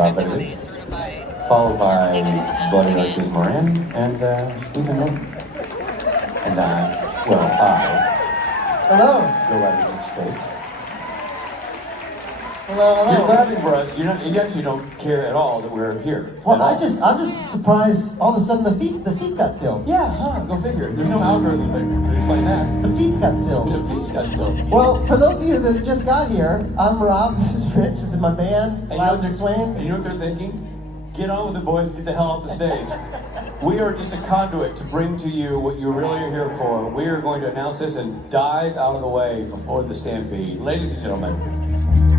Benedict, followed by Bloody Arches Moran and Stephen Miller. And I Hello. go right into stage. Hello. You're clapping for us. You actually don't care at all that we're here. Well, I'm just surprised. All of a sudden, the seats got filled. Yeah, go figure. There's no algorithm that could explain that. The feet got filled. The feet got filled. Well, for those of you that just got here, I'm Rob. This is Rich. This is my band, Loud and Swing. And you know what they're thinking? Get on with it, boys. Get the hell off the stage. We are just a conduit to bring to you what you really are here for. We are going to announce this and dive out of the way before the stampede. Ladies and gentlemen,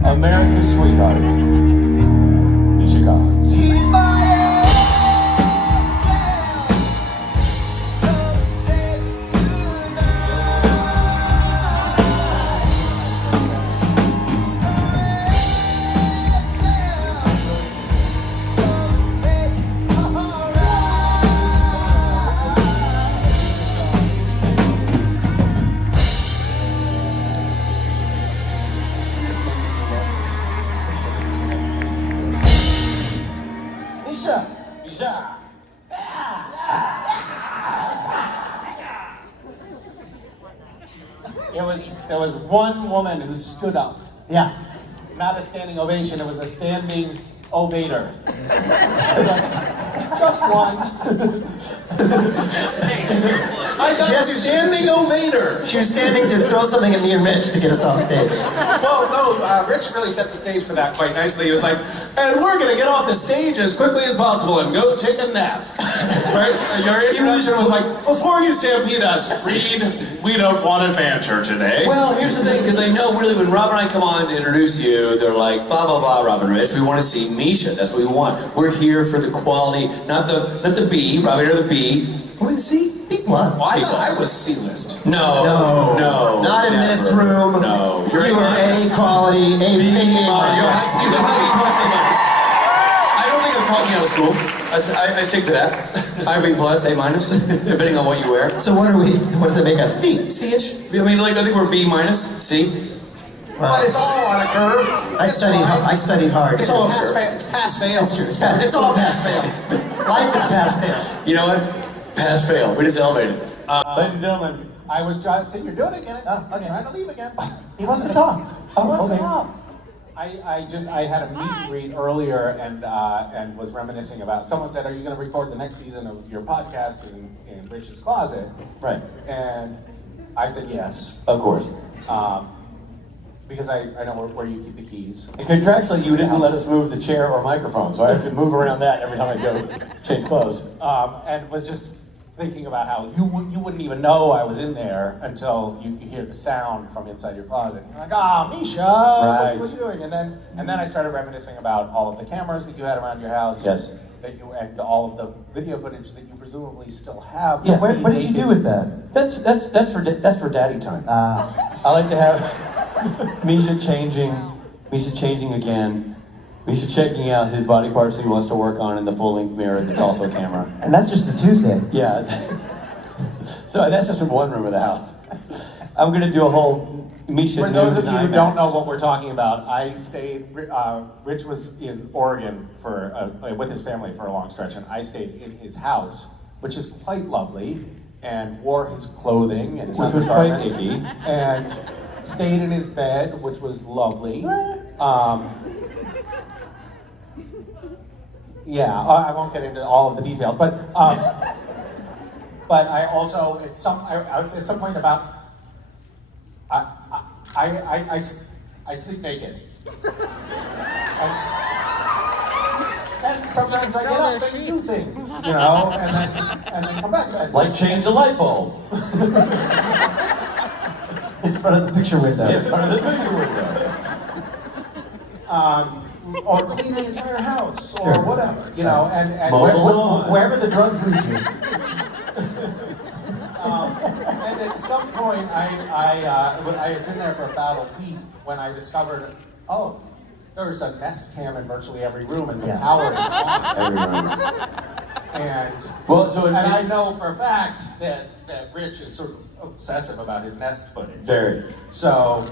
America's sweetheart, Misha. Misha. There was one woman who stood up. Yeah. Not a standing ovation, it was a standing ovator. just one. I got Just standing ovator. She was standing to throw something at me and Rich to get us off stage. Well, no, Rich really set the stage for that quite nicely. He was like, and we're gonna get off the stage as quickly as possible and go take a nap. Right? Your introduction was like, before you stampede us, Reed, we don't want to banter today. Well, here's the thing, because I know really when Rob and I come on to introduce you, they're like, blah, blah, blah, Rob and Rich, we want to see Misha. That's what we want. We're here for the quality, not the B, Robbie, or the B. What are we the C? B plus. Well, I thought I was C-list. No. Not in never. this room. No. You were A quality, A B minus. minus. I don't think I'm talking out of school. I stick to that. I B plus, A minus, depending on what you wear. So what are we? What does it make us? B. C-ish. I mean, like, I think we're B minus, C. But it's all on a curve. I studied hard. It's all pass-fail. It's all pass-fail. Life is pass-fail. You know what? Pass, fail. We just elevated. Ladies and gentlemen, I was trying to say, you're doing it again. I'm trying to leave again. He wants to talk. He wants to talk. I had a meet and greet earlier and was reminiscing about, someone said, are you going to record the next season of your podcast in Rich's closet? Right. And I said yes. Of course. Because I know where you keep the keys. And contractually, you didn't let us move the chair or microphone, so I have to move around that every time I go change clothes. And was just thinking about how you wouldn't even know I was in there until you hear the sound from inside your closet. You're like, Misha, Right. what are you doing? And then I started reminiscing about all of the cameras that you had around your house. Yes. And all of the video footage that you presumably still have. Yeah. What did you do with that? That's for daddy time. I like to have Misha changing again, Misha checking out his body parts that he wants to work on in the full-length mirror that's also a camera. And that's just a Tuesday. Yeah. So that's just in one room of the house. I'm gonna do a whole Misha. For those of news you and who don't IMAX. know what we're talking about, I stayed, Rich was in Oregon with his family for a long stretch, and I stayed in his house, which is quite lovely, and wore his clothing and his Which was quite undergarments, icky. and stayed in his bed, which was lovely. Yeah, I won't get into all of the details, but I also at some point about I sleep naked. And sometimes I get up and do things, you know, and then come back to bed. Like change the light bulb In front of the picture window. in front of the picture window. Or clean the entire house, or Sure. whatever, you know, and Wherever the drugs lead you. and at some point, I had been there for about a week when I discovered, there's a Nest Cam in virtually every room, and the power is on. Everyone. And Well, I know for a fact that Rich is sort of obsessive about his Nest footage. Very. So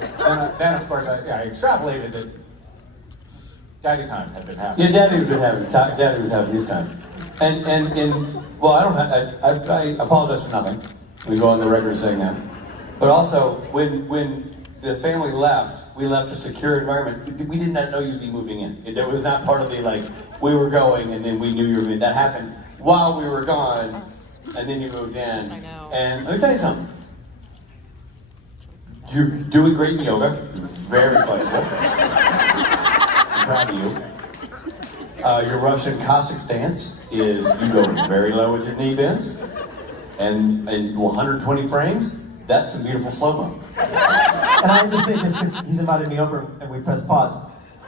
then of course I extrapolated it. Daddy time had been happening. Yeah, Daddy was having his time. And well, I apologize for nothing. We go on the record saying that. But also, when the family left, we left a secure environment. We did not know you'd be moving in. It was not part of the, like, we were going and then we knew you were moving. That happened while we were gone, and then you moved in. I know. And let me tell you something. You're doing great in yoga. Very flexible. I'm proud of you. Your Russian Cossack dance is, you go very low with your knee bends. And 120 frames, that's some beautiful slow-mo. And I have to say, just because he's invited me over and we press pause,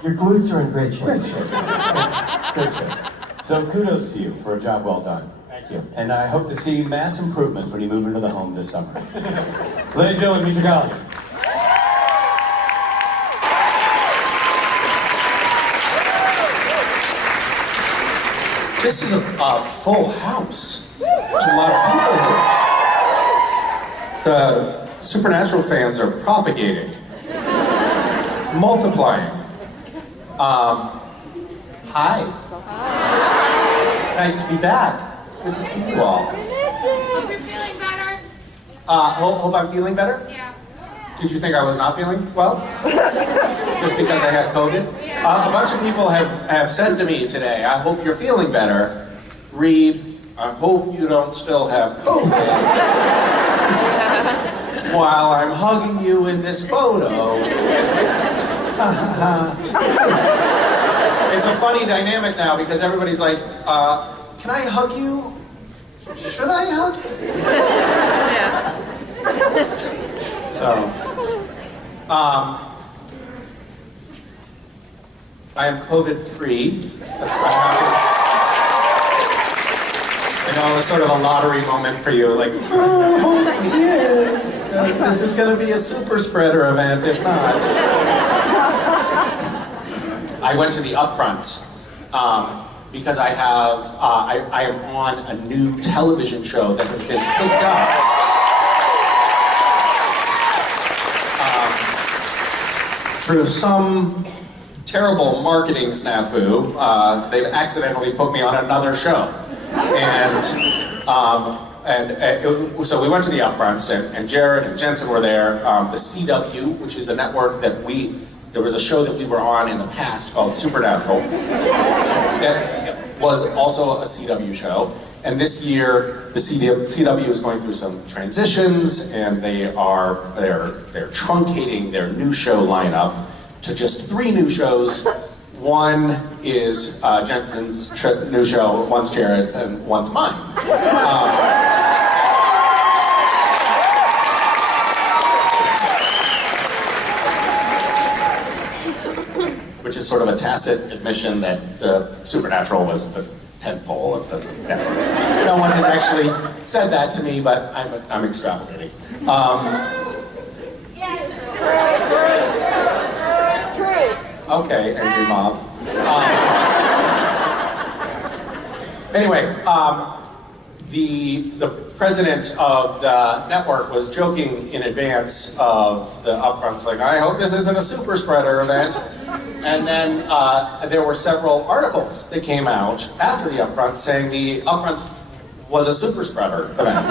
your glutes are in great shape. Great shape. Great shape. So kudos to you for a job well done. Thank you. And I hope to see mass improvements when you move into the home this summer. Ladies and gentlemen, Misha Collins. This is a full house. There's a lot of people here. The Supernatural fans are propagating, multiplying. Hi. It's nice to be back. Good to see you all. Hope you're feeling better. Hope I'm feeling better? Yeah. Did you think I was not feeling well? Just because I had COVID? A bunch of people have said to me today, I hope you're feeling better. Reed, I hope you don't still have COVID. While I'm hugging you in this photo. It's a funny dynamic now because everybody's like, can I hug you? Should I hug you? So, I am COVID-free. I know it's sort of a lottery moment for you, like, I hope he is. This is going to be a super spreader event, if not. I went to the upfronts because I am on a new television show that has been picked up through some terrible marketing snafu. They've accidentally put me on another show. So we went to the upfronts, and Jared and Jensen were there. The CW, which is a network that there was a show that we were on in the past called Supernatural that was also a CW show. And this year, the CW is going through some transitions, and they're truncating their new show lineup to just 3 new shows. One is Jensen's new show, one's Jared's, and one's mine. Which is sort of a tacit admission that the Supernatural was the tentpole of the network. No one has actually said that to me, but I'm extrapolating. Okay, angry mob. Anyway, the president of the network was joking in advance of the upfronts, like, I hope this isn't a super spreader event. And then there were several articles that came out after the upfronts saying the upfronts was a super spreader event.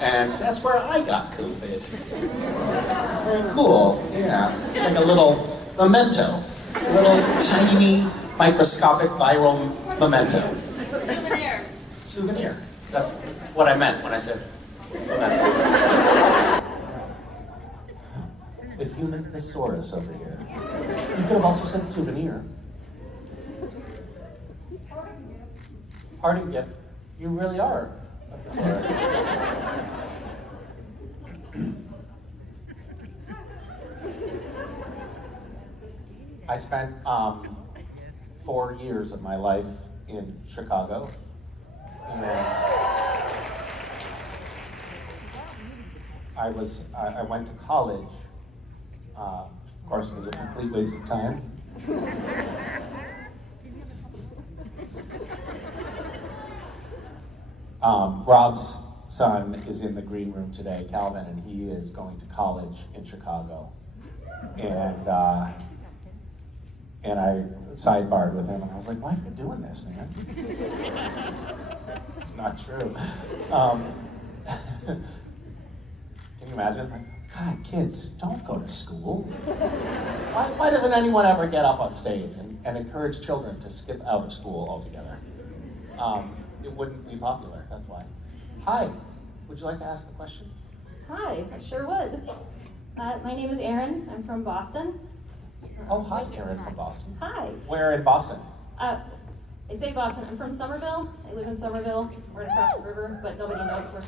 And that's where I got COVID. It's very cool, yeah. It's like a little memento, a little tiny microscopic viral memento. Souvenir. Souvenir. That's what I meant when I said memento. The human thesaurus over here. You could have also said souvenir. Parting gift. You really are a thesaurus. I spent 4 years of my life in Chicago, and I went to college. Of course, it was a complete waste of time. Rob's son is in the green room today, Calvin, and he is going to college in Chicago. And And I sidebarred with him, and I was like, why are you doing this, man? It's not true. Can you imagine? Like, God, kids, don't go to school. Why doesn't anyone ever get up on stage and encourage children to skip out of school altogether? It wouldn't be popular, that's why. Hi, would you like to ask a question? Hi, I sure would. My name is Erin. I'm from Boston. Oh, hi, Erin from Boston. Hi. Where in Boston? I say Boston. I'm from Somerville. I live in Somerville, right across the river, but nobody knows where.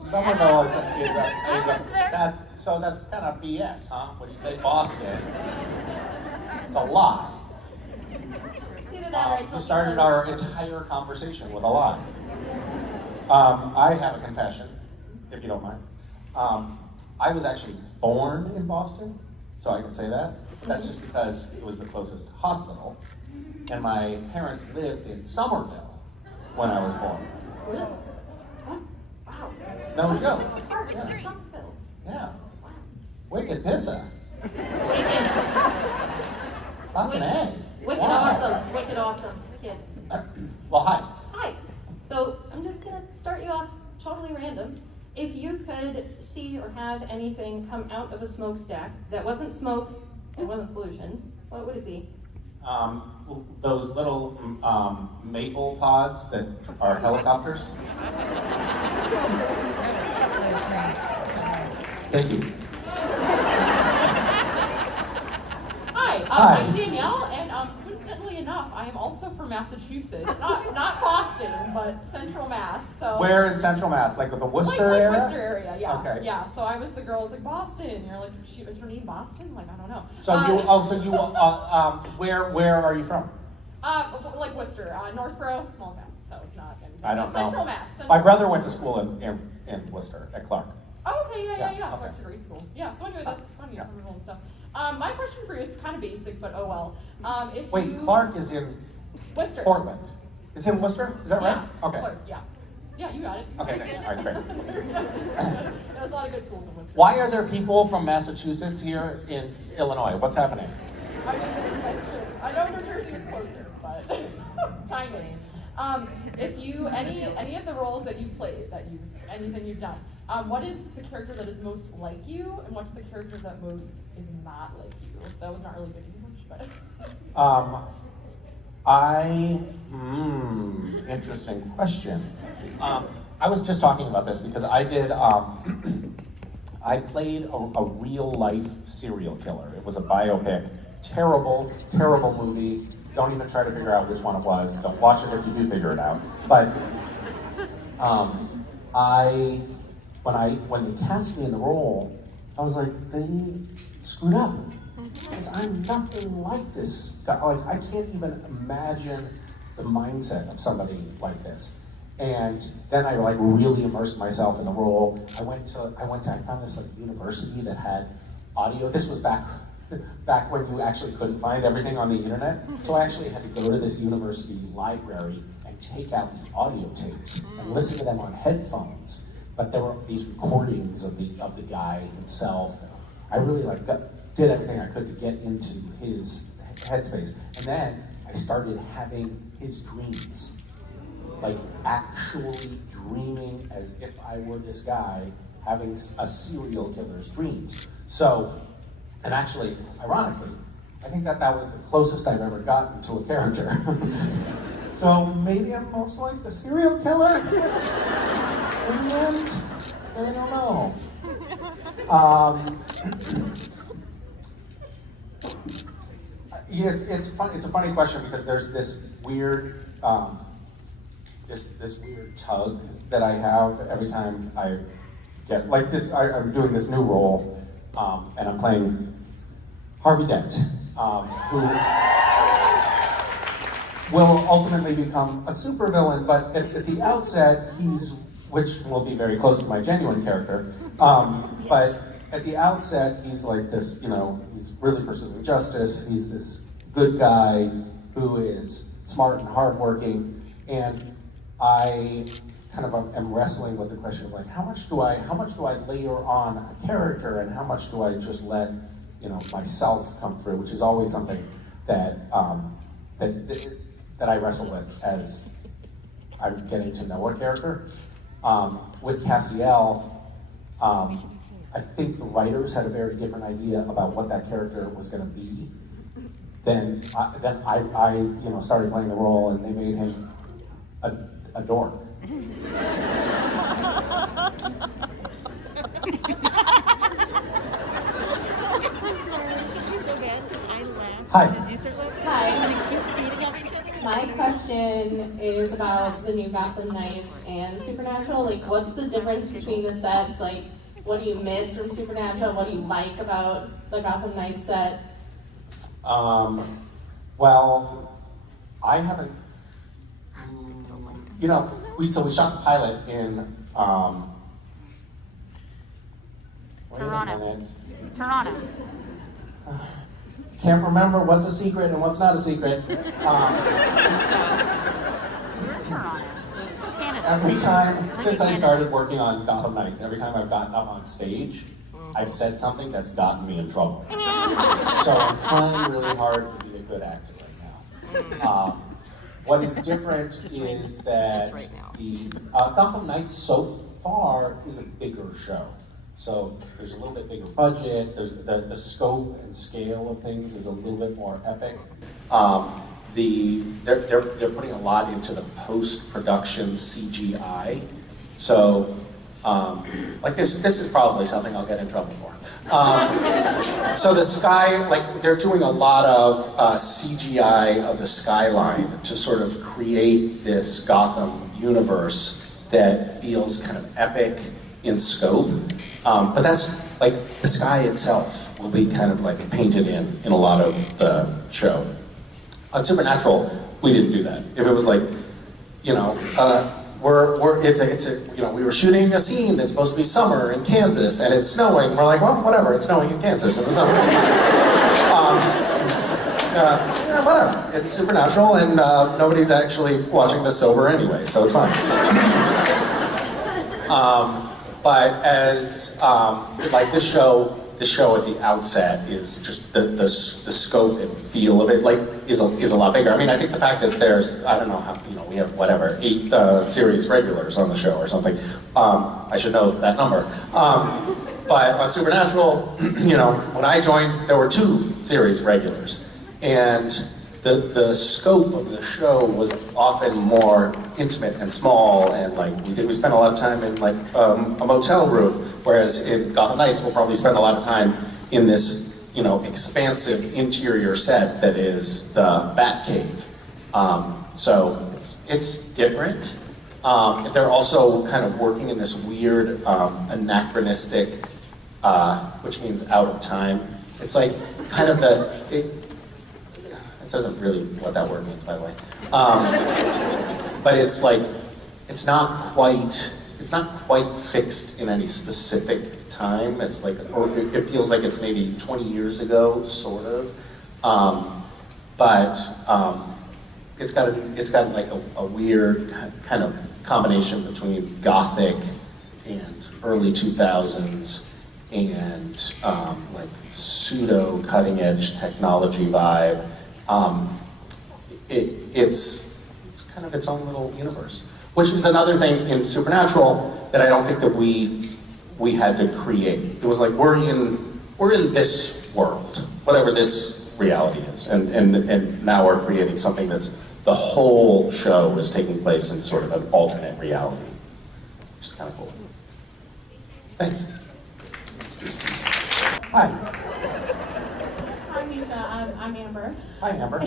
Somerville is that's kind of BS, huh? When you say Boston, it's a lie. It's either that or I You told started our entire conversation with a lie. I have a confession, if you don't mind. I was actually born in Boston, so I can say that. That's just because it was the closest hospital, and my parents lived in Somerville when I was born. Really? Huh? Wow. No joke. Yeah. Somerville. Yeah. Wicked pissa. Wicked. Fucking A. Wicked Wow. awesome. Wicked awesome. Wicked. Well, hi. Hi. So I'm just gonna start you off totally random. If you could see or have anything come out of a smokestack that wasn't smoke and wasn't pollution, what would it be? Those little maple pods that are helicopters. Thank you. Hi, Hi. I'm Danielle, and coincidentally enough, I am also from Massachusetts. Not Boston, but Central Mass. So Where in Central Mass? Like the Worcester like area? Worcester area, yeah. Okay. Yeah. So I was the girl who's like Boston. You're like, is her name Boston? Like I don't know. Where are you from? Like Worcester, Northborough, small town. So it's not. I don't know. Central Mass. My brother went to school in Worcester at Clark. Oh, okay, yeah. Okay. Clark's a great school. Yeah, so anyway, that's funny, Somerville and stuff. My question for you, it's kind of basic, but oh well. Wait, Clark is in Worcester. Portland. It's in Worcester? Is that right? Yeah. Okay. Clark, yeah. Yeah, you got it. Okay, thanks. All right, great. There's a lot of good schools in Worcester. Why are there people from Massachusetts here in Illinois? What's happening? I know New Jersey is closer, but timing. If you any of the roles that you've played, anything you've done, what is the character that is most like you, and what's the character that most is not like you? That was not really good English, but. Interesting question. I was just talking about this because I did, I played a real life serial killer. It was a biopic. Terrible, terrible movie. Don't even try to figure out which one it was. Don't watch it if you do figure it out. But when they cast me in the role, I was like, they screwed up. Because I'm nothing like this guy. Like, I can't even imagine the mindset of somebody like this. And then I like really immersed myself in the role. I found this like university that had audio. This was back when you actually couldn't find everything on the internet. So I actually had to go to this university library and take out the audio tapes and listen to them on headphones. But there were these recordings of the guy himself. I really did everything I could to get into his headspace. And then I started having his dreams. Like actually dreaming as if I were this guy having a serial killer's dreams. So, and actually, ironically, I think that was the closest I've ever gotten to a character. So maybe I'm most like the serial killer in the end. I don't know. Yeah, it's fun. It's a funny question because there's this weird, this weird tug that I have every time I get like this. I'm doing this new role, and I'm playing Harvey Dent, who will ultimately become a supervillain. But at the outset, which will be very close to my genuine character. But at the outset, he's like this, he's really pursuing justice. He's this good guy who is smart and hardworking. And I kind of am wrestling with the question of like, how much do I layer on a character and how much do I just let, myself come through, which is always something that, that I wrestle with as I'm getting to know a character. With Castiel, I think the writers had a very different idea about what that character was going to be. Then I started playing the role, and they made him a dork. Hi. Hi. My question is about the new Gotham Knights and Supernatural. Like, what's the difference between the sets? Like, what do you miss from Supernatural? What do you like about the Gotham Knights set? Well, I haven't. We shot the pilot in. Wait a minute. Toronto. Can't remember what's a secret and what's not a secret. Every time since I started working on Gotham Knights, every time I've gotten up on stage, I've said something that's gotten me in trouble. So I'm trying really hard to be a good actor right now. What is different is that the Gotham Knights so far is a bigger show. So there's a little bit bigger budget. There's the scope and scale of things is a little bit more epic. They're putting a lot into the post-production CGI. So like this is probably something I'll get in trouble for. So the sky, like they're doing a lot of CGI of the skyline to sort of create this Gotham universe that feels kind of epic in scope. But that's like the sky itself will be kind of like painted in a lot of the show. On Supernatural, we didn't do that. If it was like, we were shooting a scene that's supposed to be summer in Kansas and it's snowing. We're like, well, whatever, it's snowing in Kansas in the summer. Whatever, it's Supernatural and nobody's actually watching this sober anyway, so it's fine. But as like this show at the outset is just the scope and feel of it is a lot bigger. I mean, I think the fact that there's we have whatever 8 series regulars on the show or something. I should know that number. But on Supernatural, when I joined, there were 2 series regulars, and the scope of the show was often more intimate and small, and we spent a lot of time in a motel room, whereas in Gotham Knights we'll probably spend a lot of time in this expansive interior set that is the Batcave. So it's different. They're also kind of working in this weird anachronistic, which means out of time. It's like kind of this isn't really what that word means, by the way. But it's like, it's not quite fixed in any specific time. It's like, or it feels like it's maybe 20 years ago, sort of. But it's got like a weird kind of combination between Gothic and early 2000s and like pseudo cutting edge technology vibe. It's kind of its own little universe, which is another thing in Supernatural that I don't think that we had to create. It was like we're in this world, whatever this reality is, and now we're creating something that's the whole show is taking place in sort of an alternate reality, which is kind of cool. Thanks. Hi. Hi, Misha. I'm Amber. Hi, Amber.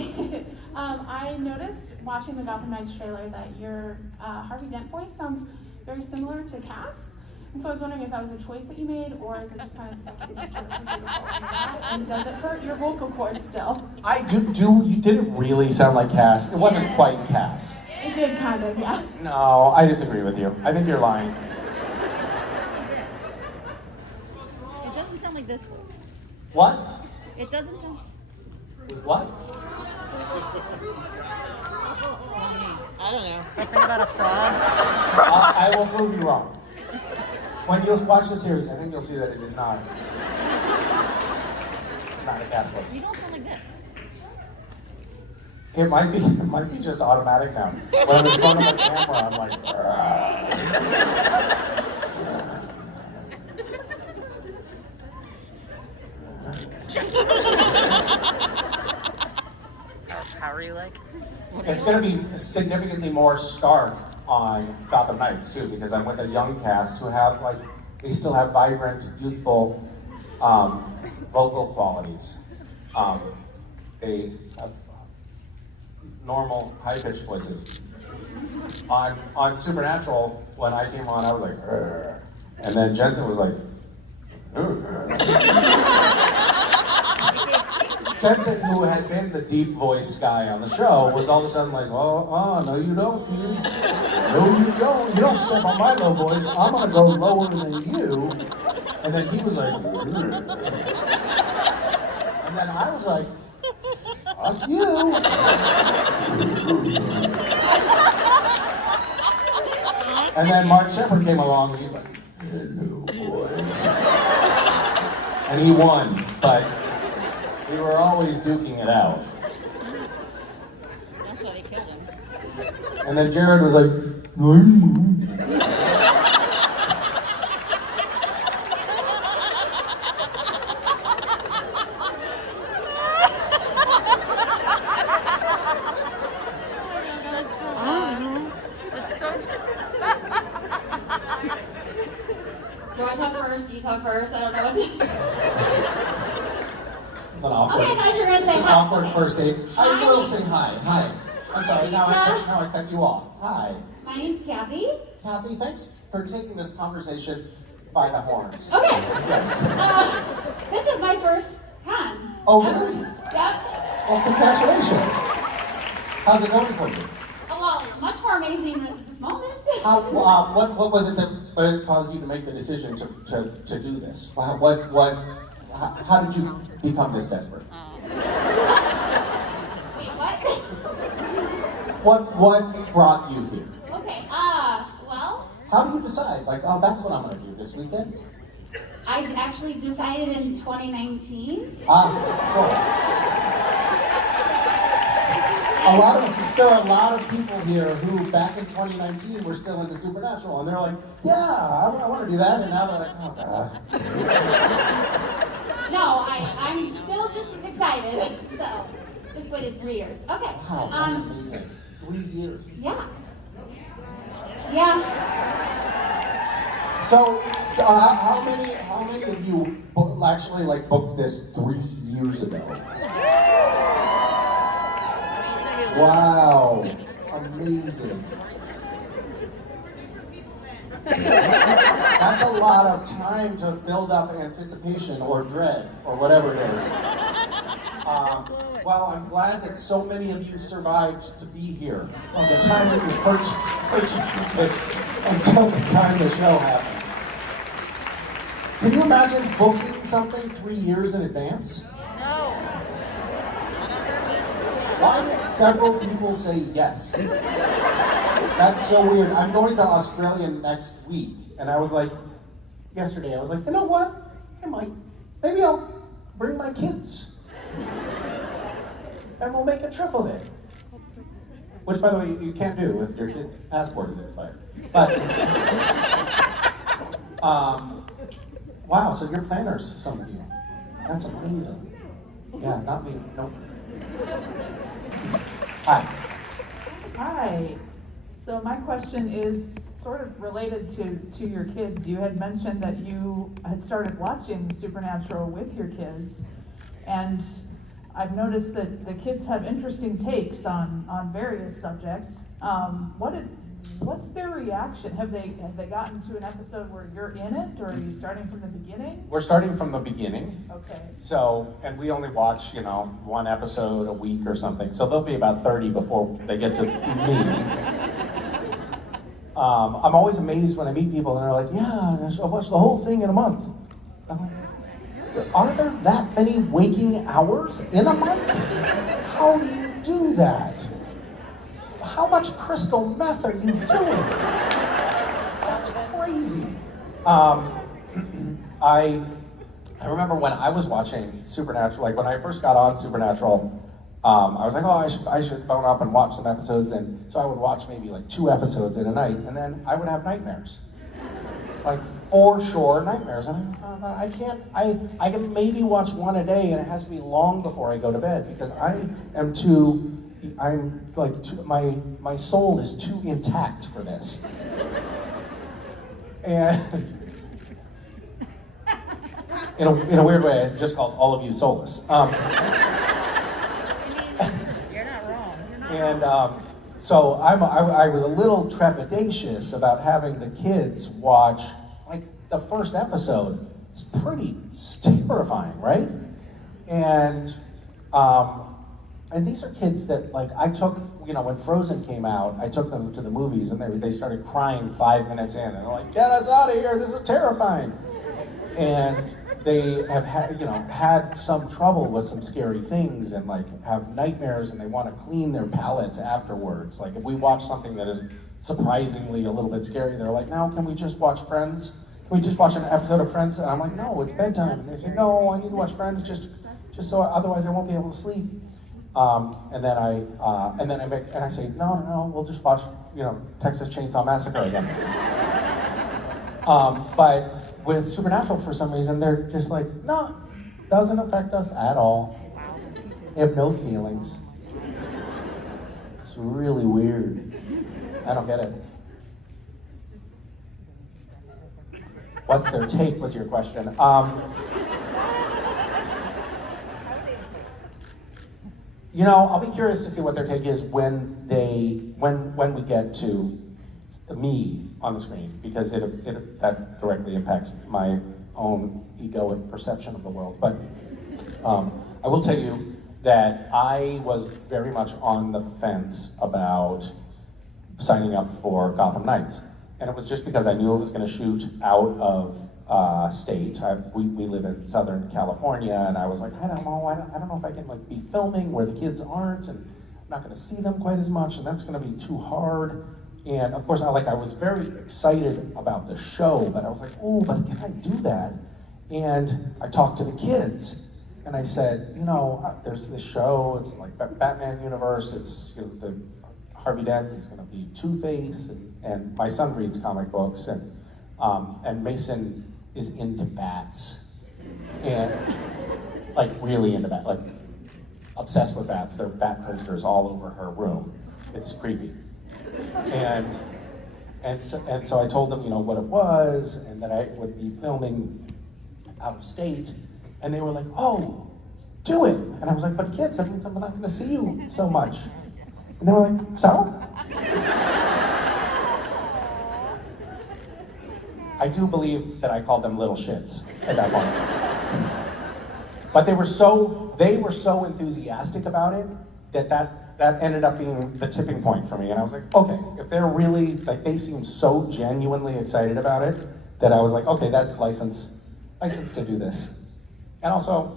I noticed watching the Gotham Knights trailer that your Harvey Dent voice sounds very similar to Cass. And so I was wondering if that was a choice that you made, or is it just kind of second nature for you to fall into that? And does it hurt your vocal cords still? You didn't really sound like Cass. It wasn't quite Cass. It did kind of, yeah. No, I disagree with you. I think you're lying. It doesn't sound like this voice. What? It doesn't sound. Was what? I don't know. Something about a frog? I will prove you wrong. When you watch the series, I think you'll see that it is not a Cass voice. You don't sound like this. It might be just automatic now. When I'm in front of the camera, I'm like, How are you like? It's going to be significantly more stark on Gotham Knights too, because I'm with a young cast who have they still have vibrant, youthful vocal qualities. They have normal, high-pitched voices. On Supernatural, when I came on, I was like, "Rrr." And then Jensen was like, Jensen, who had been the deep-voiced guy on the show, was all of a sudden like, no you don't. No you don't. You don't step on my low voice. I'm gonna go lower than you. And then he was like, "Rrr." And then I was like, fuck you. And then Mark Shepard came along and he's like, hello, boys. And he won, but we were always duking it out. That's why they killed him. And then Jared was like, Do I talk first? Do you talk first? I don't know what to This is an awkward, Okay, I thought you were gonna say it's an hi. awkward first date. I Hi. will say hi. Hi. I'm sorry, now Misha. I cut you off. Hi. My name's Kathy. Kathy, thanks for taking this conversation by the horns. Okay. Yes. This is my first con. Oh, really? Yep. Well, congratulations. How's it going for you? Oh, well, much more amazing at this moment. What was it that caused you to make the decision to do this? How did you become this desperate? Wait, what? What brought you here? Okay, well, How do you decide? Like, oh, that's what I'm going to do this weekend? I actually decided in 2019. Sure. There are a lot of people here who, back in 2019, were still into Supernatural, and they're like, yeah, I want to do that, and now they're like, oh, God. No, I'm still just as excited. So, just waited 3 years. Okay. Wow, that's amazing. 3 years. Yeah. Yeah. So, how many of you actually booked this 3 years ago? Wow, amazing. That's a lot of time to build up anticipation or dread or whatever it is. Well, I'm glad that so many of you survived to be here from the time that you purchased tickets until the time the show happened. Can you imagine booking something 3 years in advance? No. Why did several people say yes? That's so weird. I'm going to Australia next week, and I was like, yesterday, I was like, you know what? Maybe I'll bring my kids. And we'll make a trip of it. Which, by the way, you can't do if your kid's passport is expired. But, wow, so you're planners, some of you. That's amazing. Yeah, not me, nope. Hi. Hi. So my question is sort of related to your kids. You had mentioned that you had started watching Supernatural with your kids, and I've noticed that the kids have interesting takes on various subjects. What's their reaction? Have they gotten to an episode where you're in it, or are you starting from the beginning? We're starting from the beginning. Okay. So, and we only watch, one episode a week or something. So there'll be about 30 before they get to me. I'm always amazed when I meet people and they're like, yeah, I watched the whole thing in a month. I'm like, are there that many waking hours in a month? How do you do that? How much crystal meth are you doing? That's crazy. I remember when I was watching Supernatural, like when I first got on Supernatural, I was like, oh, I should bone up and watch some episodes, and so I would watch maybe like 2 episodes in a night, and then I would have nightmares. Like for sure nightmares, and I can't. I can maybe watch 1 a day, and it has to be long before I go to bed because I'm like too, my soul is too intact for this. And in a weird way, I just called all of you soulless. You're not wrong. And so I was a little trepidatious about having the kids watch, like, the first episode. It's terrifying, right? And these are kids that, like, I took, when Frozen came out, I took them to the movies, and they started crying 5 minutes in, and they're like, get us out of here, this is terrifying. And they have had some trouble with some scary things, and like have nightmares, and they want to clean their palates afterwards. Like if we watch something that is surprisingly a little bit scary, they're like, now can we just watch Friends? Can we just watch an episode of Friends? And I'm like, no, it's bedtime. And they say, no, I need to watch Friends just so otherwise I won't be able to sleep. And then I say, no, we'll just watch Texas Chainsaw Massacre again. But with Supernatural, for some reason, they're just like, no, doesn't affect us at all. They have no feelings. It's really weird. I don't get it. What's their take was your question. I'll be curious to see what their take is when we get to me on the screen, because that directly impacts my own egoic perception of the world. But I will tell you that I was very much on the fence about signing up for Gotham Knights. And it was just because I knew it was going to shoot out of state. We live in Southern California, and I was like, I don't know if I can be filming where the kids aren't, and I'm not going to see them quite as much, and that's going to be too hard. And of course, I was very excited about the show, but I was like, oh, but can I do that? And I talked to the kids, and I said, there's this show, it's like Batman universe, it's the Harvey Dent is going to be Two-Face, and my son reads comic books, and Mason is into bats, and like really into bats, like obsessed with bats. There are bat posters all over her room. It's creepy. And so I told them, what it was, and that I would be filming out of state, and they were like, oh, do it. And I was like, but kids, that means I'm not gonna see you so much. And they were like, so? I do believe that I called them little shits at that point. But they were so enthusiastic about it that ended up being the tipping point for me. And I was like, okay, if they're really, they seem so genuinely excited about it, that I was like, okay, that's license to do this. And also,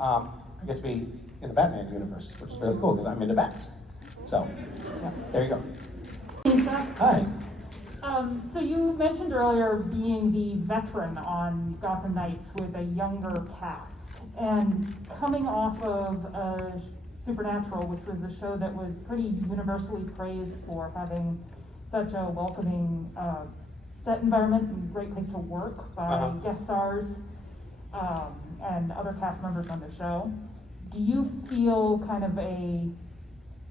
I get to be in the Batman universe, which is really cool because I'm into bats. So, yeah, there you go. Misha? Hi. So you mentioned earlier being the veteran on Gotham Knights with a younger cast, and coming off of Supernatural, which was a show that was pretty universally praised for having such a welcoming set environment and great place to work by guest stars and other cast members on the show. Do you feel kind of a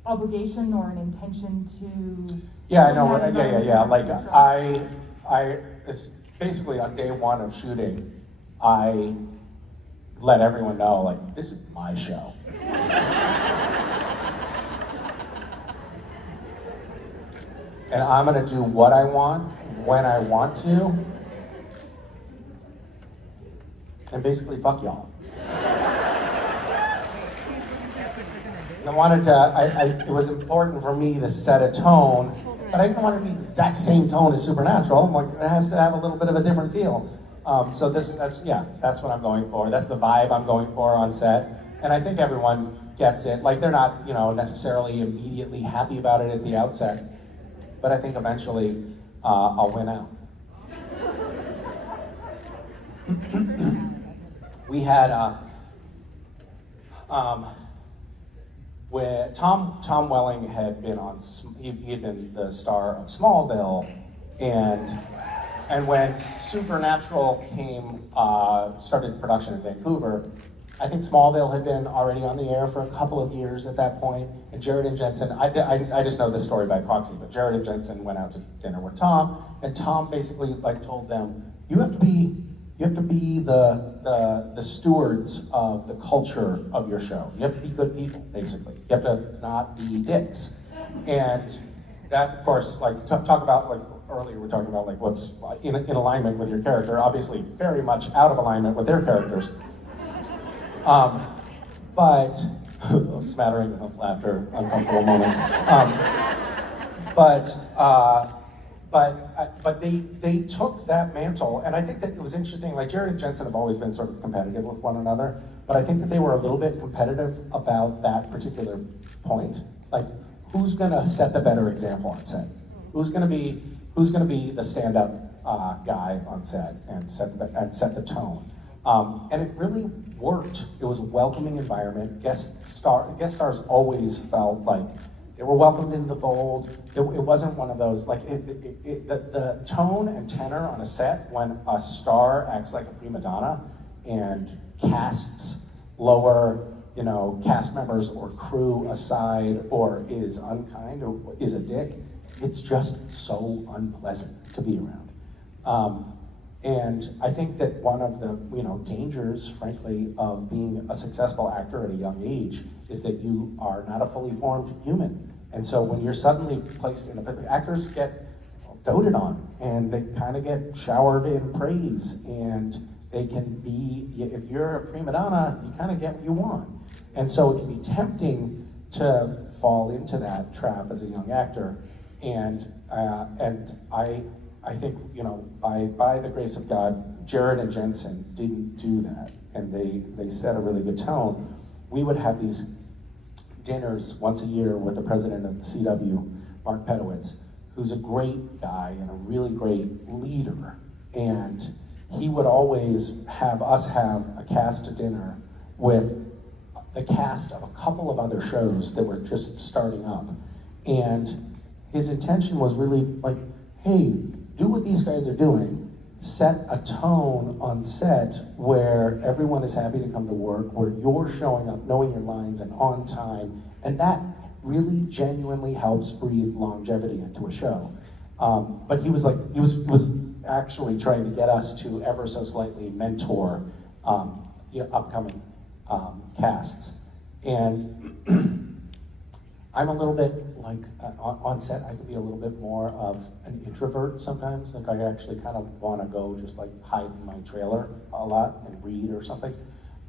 obligation or an intention to? Yeah, I know. Yeah. Like it's basically on day one of shooting, I let everyone know, like, this is my show. And I'm gonna do what I want, when I want to, and basically fuck y'all. I wanted to, it was important for me to set a tone, but I didn't want it to be the exact same tone as Supernatural. I'm like, it has to have a little bit of a different feel. So that's what I'm going for. That's the vibe I'm going for on set. And I think everyone gets it. Like, they're not, necessarily immediately happy about it at the outset, but I think eventually I'll win out. We had, where Tom Welling had been on, he had been the star of Smallville, and when Supernatural started production in Vancouver, I think Smallville had been already on the air for a couple of years at that point, and Jared and Jensen, I just know this story by proxy, but Jared and Jensen went out to dinner with Tom, and Tom basically like told them, you have to be the stewards of the culture of your show. You have to be good people, basically. You have to not be dicks. And that, of course, like talk about like earlier we're talking about like what's in alignment with your character, obviously very much out of alignment with their characters. But smattering of laughter, uncomfortable moment. But they took that mantle, and I think that it was interesting. Like Jared and Jensen have always been sort of competitive with one another, but I think that they were a little bit competitive about that particular point. Like, who's gonna set the better example on set? Who's gonna be the stand-up guy on set and set the tone? And it really worked. It was a welcoming environment. Guest stars always felt like they were welcomed into the fold. It wasn't one of those, like, the tone and tenor on a set when a star acts like a prima donna and casts lower, cast members or crew aside or is unkind or is a dick, it's just so unpleasant to be around. And I think that one of the dangers, frankly, of being a successful actor at a young age is that you are not a fully formed human. And so when you're suddenly placed in actors get doted on and they kind of get showered in praise, and they can be, if you're a prima donna, you kind of get what you want. And so it can be tempting to fall into that trap as a young actor. And I think, by the grace of God, Jared and Jensen didn't do that, and they set a really good tone. We would have these dinners once a year with the president of the CW, Mark Pedowitz, who's a great guy and a really great leader. And he would always have us have a cast dinner with the cast of a couple of other shows that were just starting up. And his intention was really like, hey, do what these guys are doing, set a tone on set where everyone is happy to come to work, where you're showing up, knowing your lines and on time, and that really genuinely helps breathe longevity into a show. But he was actually trying to get us to ever so slightly mentor upcoming casts. And I'm a little bit like, on set, I can be a little bit more of an introvert sometimes. Like, I actually kind of want to go just like hide in my trailer a lot and read or something.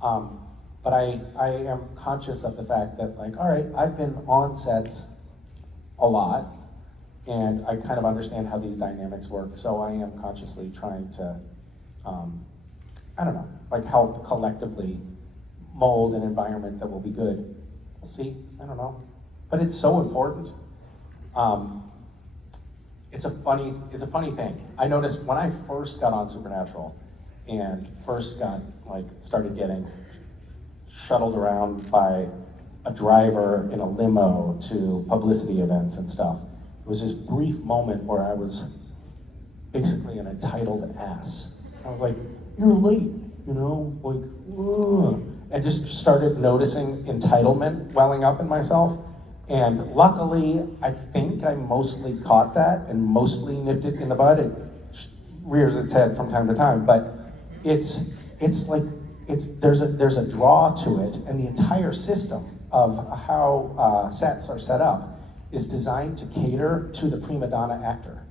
But I am conscious of the fact that, like, all right, I've been on sets a lot, and I kind of understand how these dynamics work, so I am consciously trying to, I don't know, like help collectively mold an environment that will be good. We'll see, I don't know. But it's so important. It's a funny thing. I noticed when I first got on Supernatural and first started getting shuttled around by a driver in a limo to publicity events and stuff, it was this brief moment where I was basically an entitled ass. I was like, you're late, like, ugh. And just started noticing entitlement welling up in myself. And luckily, I think I mostly caught that and mostly nipped it in the bud. It rears its head from time to time, but there's a draw to it, and the entire system of how sets are set up is designed to cater to the prima donna actor.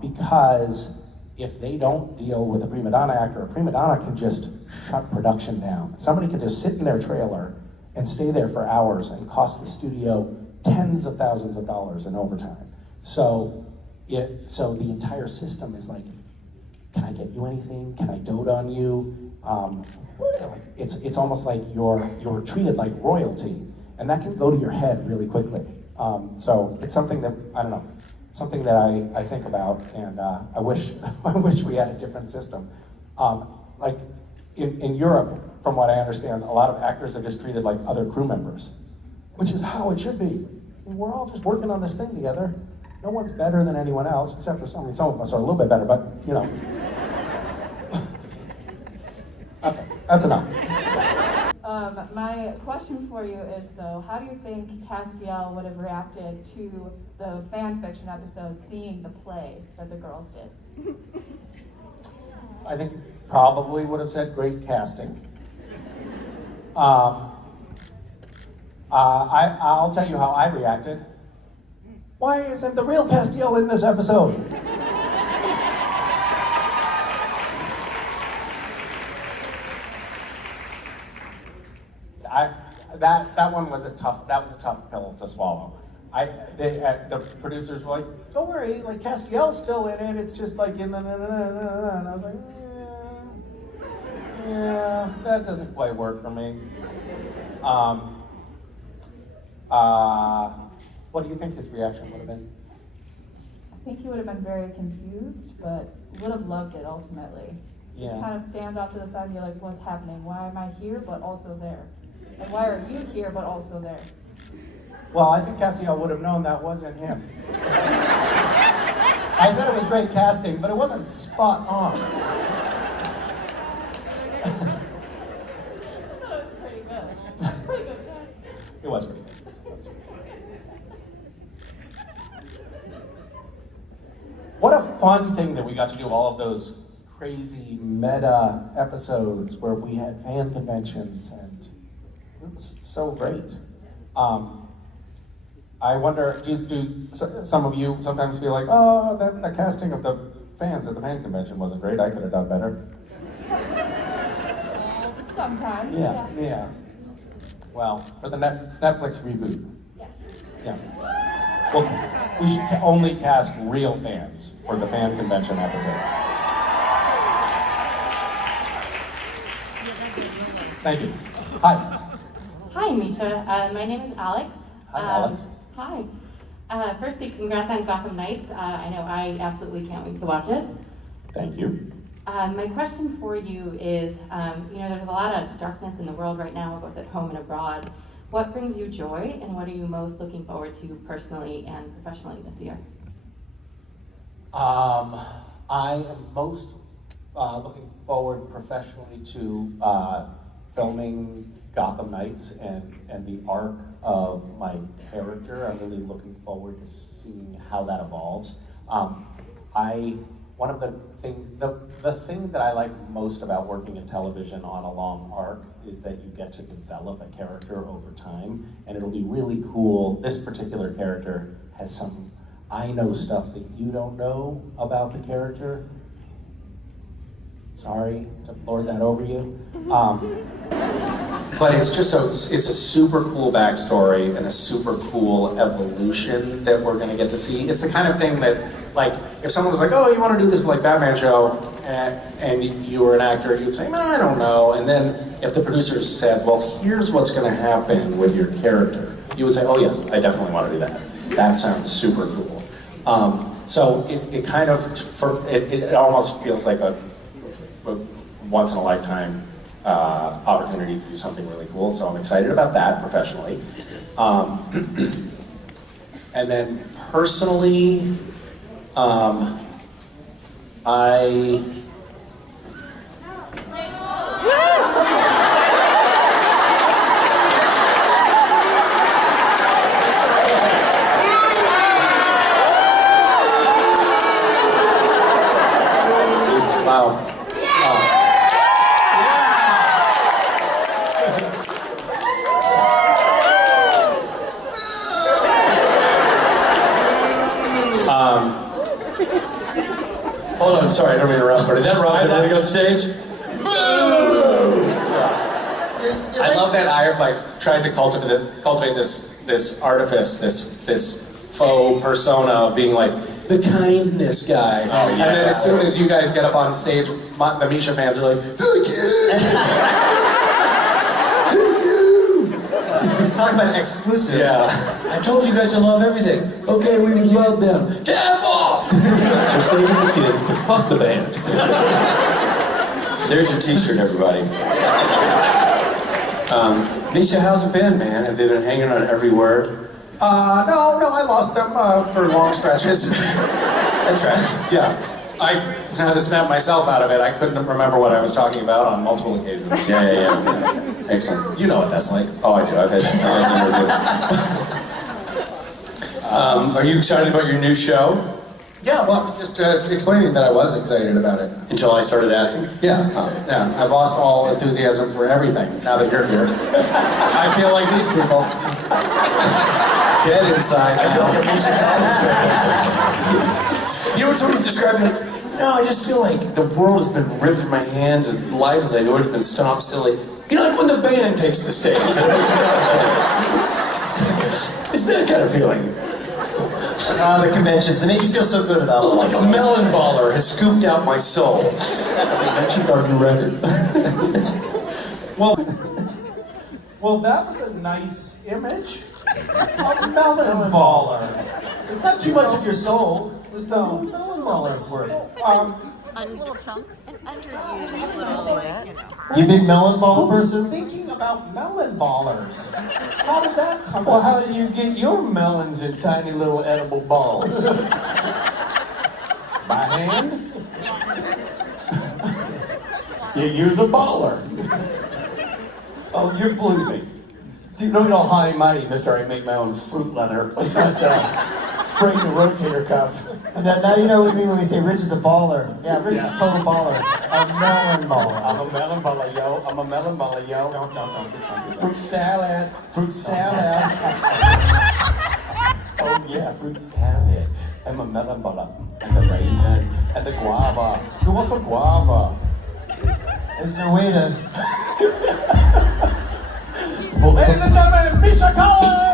Because if they don't deal with a prima donna actor, a prima donna can just shut production down. Somebody can just sit in their trailer and stay there for hours and cost the studio tens of thousands of dollars in overtime. So the entire system is like, can I get you anything? Can I dote on you? It's almost like you're treated like royalty, and that can go to your head really quickly. So it's something that, I don't know, something that I think about, and I wish we had a different system. Like in Europe, from what I understand, a lot of actors are just treated like other crew members. which is how it should be. I mean, we're all just working on this thing together. No one's better than anyone else, except for some. I mean, some of us are a little bit better, but you know. Okay, that's enough. My question for you is, though, how do you think Castiel would have reacted to the fan fiction episode seeing the play that the girls did? I think probably would have said great casting. I'll tell you how I reacted. Why isn't the real Castiel in this episode? That one was a tough pill to swallow. The producers were like, don't worry, like Castiel's still in it, it's just like in the and I was like, yeah, that doesn't quite work for me. What do you think his reaction would have been? I think he would have been very confused, but would have loved it ultimately. Just Yeah. kind of stand off to the side and be like, what's happening? Why am I here but also there? Like, why are you here but also there? Well, I think Castiel would have known that wasn't him. I said it was great casting, but it wasn't spot on. I thought it was pretty good. Pretty good casting. It was pretty good. What a fun thing that we got to do all of those crazy meta episodes where we had fan conventions, and it was so great. I wonder, do some of you sometimes feel like, oh, the casting of the fans at the fan convention wasn't great, I could have done better? Sometimes. Yeah. Well, for the Netflix reboot. Yeah. Well, we should only cast real fans for the fan convention episodes. Thank you. Hi. Hi, Misha. My name is Alex. Hi, Alex. Hi. Firstly, congrats on Gotham Knights. I know I absolutely can't wait to watch it. Thank you. My question for you is, there's a lot of darkness in the world right now, both at home and abroad. What brings you joy, and what are you most looking forward to personally and professionally this year? I am most looking forward professionally to filming Gotham Knights and the arc of my character. I'm really looking forward to seeing how that evolves. One of the things, the thing that I like most about working in television on a long arc is that you get to develop a character over time, and it'll be really cool. This particular character has some, I know stuff that you don't know about the character. Sorry to lord that over you. But it's just it's a super cool backstory and a super cool evolution that we're gonna get to see. It's the kind of thing that, like, if someone was like, oh, you wanna do this like Batman show, and you were an actor, you'd say, I don't know. And then if the producers said, well, here's what's gonna happen with your character, you would say, oh yes, I definitely wanna do that. That sounds super cool. So it kind of, it almost feels like a once in a lifetime opportunity to do something really cool. So I'm excited about that professionally. And then personally, smile. Hold on, sorry, I don't mean to interrupt, but is that Rob Living on stage? Boo! I love that I like tried to cultivate this artifice, this faux persona of being like the kindness guy. Oh, yeah. And then as soon as you guys get up on stage, the Misha fans are like, thank you! Talk about exclusive. Yeah. I told you guys to love everything. Okay, we love them. F off! We're saving the kids, but fuck the band. There's your t-shirt, everybody. Misha, how's it been, man? Have they been hanging on every word? No, I lost them for long stretches. Yeah, I had to snap myself out of it. I couldn't remember what I was talking about on multiple occasions. Yeah. Excellent. You know what that's like. Oh, I do. I've had Are you excited about your new show? Yeah, well, just explaining that I was excited about it. Until I started asking? Yeah, I've lost all enthusiasm for everything now that you're here. I feel like these people. Dead inside. I feel like a Misha. You know what somebody's describing? Like, I just feel like the world has been ripped from my hands and life as I know it has been stopped silly. You know, like when the band takes the stage. It's that kind of feeling. The conventions, they make you feel so good about it. Like a melon baller has scooped out my soul. You mentioned our new record. Well, that was a nice image. A melon baller. It's not too much of your soul. There's no melon baller worth. Little chunks and underused a little bit. You big melon ball Who's person? thinking about melon ballers? How did that come Well, up? how do you get your melons in tiny little edible balls? By hand? You use a baller. Oh, you're believing. You don't know how mighty, mister. I make my own fruit leather. It's not spraying the rotator cuff. Now you know what we mean when we say Rich is a baller. Yeah, Rich is a total baller. A melon baller. I'm a melon baller, yo. I'm a melon baller, yo. Fruit salad. Fruit salad. Oh, yeah, fruit salad. I'm a melon baller. And the raisin. And the guava. Who wants a guava? There's no way to... Ladies and gentlemen, Misha Collins!